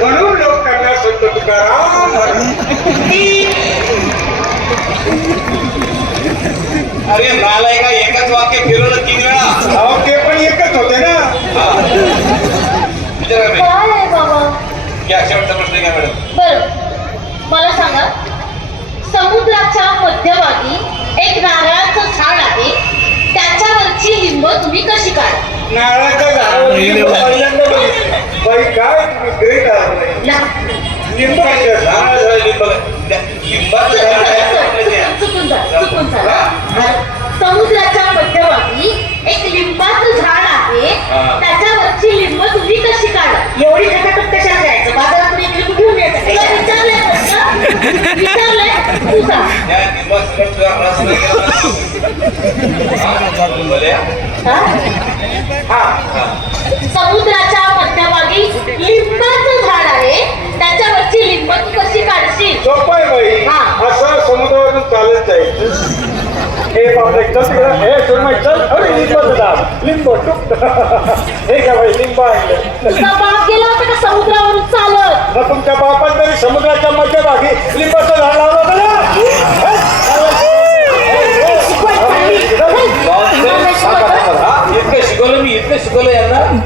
म्हणून लोक त्यांना संत तुकाराम अरे नालाय का एकच वाक्य फिरवलं तीन वेळा. अहो ते पण एकच होते ना. विचारा मॅडम. या शेवटचा प्रश्न घ्या मॅडम. बर. तुम्ही कशी काढा नारळाचं झाड पहिल्यांदा बघितलं. बाई काय तुम्ही ग्रेट आहात ला- लिंबाचं झाड झाड झाड लिंब. लिंबाचं झाड आहे. आपलं ते. चुकून झालं चुकून झालं समुद्राच्या मध्यभागी एक लिंबाचं झाड आहे. त्याच्यावरची लिंब तुम्ही कशी काढा एवढी खटाखट कशा जायचं. बाजारातून एक लिंब घेऊन यायचं? विचारलंय समुद्राच्या मध्यभागी लिंबाचं झाड आहे. त्याच्यावरची लिंब तू कशी काढशील? सोपं आहे बाई. हा. असं समुद्रावरून चालत जायचं हे बापरे चल तिकडं. हे सुरमई चल. अरे लिंबाचं झाड. लिंब टुक. हे बाई लिंब आहे. तुझा बाप गेला होता का समुद्रावरून चालत? मग तुमच्या बापात तरी समुद्राच्या मध्यभागी लिंबाचं झाड लावलं होतं ¿verdad?